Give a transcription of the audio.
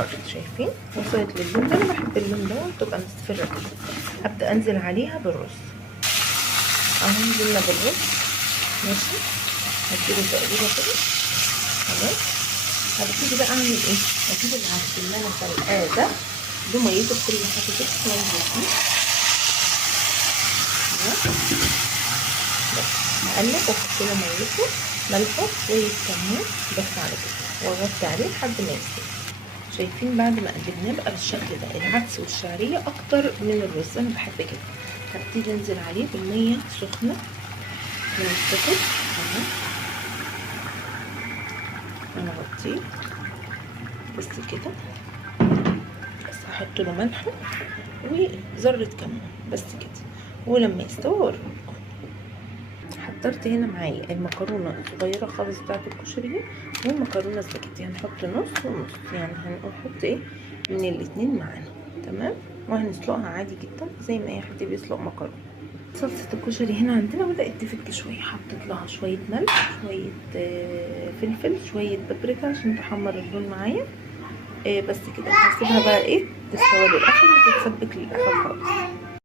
احمرت. شايفين وصلت للون ده، انا بحب اللون ده تبقى مصفرة كده. هبدأ انزل عليها بالرز اهو. نزلنا بالرز ماشي، هديله تقليبه كده خلاص. هبتدي بقى اعمل ايه؟ هجيب العدس اللي انا سلقاه ده بميته بكل حاجه كده وانزل فيه بس. هقلب واحط له ميته ملحه شويه كمون بس على كده، واغطي عليه لحد ما يستوي. شايفين بعد ما قلبناه بقى بالشكل ده. العدس والشعريه اكتر من الرز، انا بحب كده. هبتدي انزل عليه بالميه سخنه من السكر اهو. انا اغطيه بس كده، بس هحط له ملح وذره كمون بس كده. ولما يستوي اوريكم. حضرت هنا معايا المكرونه الصغيره خالص بتاعه الكشري والمكرونه سباجيتي. هنحط نص ونص، يعني هنحط ايه من الاتنين معانا تمام. وهنسلقها عادي جدا زي ما اي حد بيسلق مكرونه. صلصه الكشري هنا عندنا بدات تفك شويه، حطيت لها شويه ملح، شويه فلفل، شويه بابريكا عشان تحمر اللون معايا. بس كده هسيبها بقى ايه تستوي للاخر وتتسبك للاخر خالص.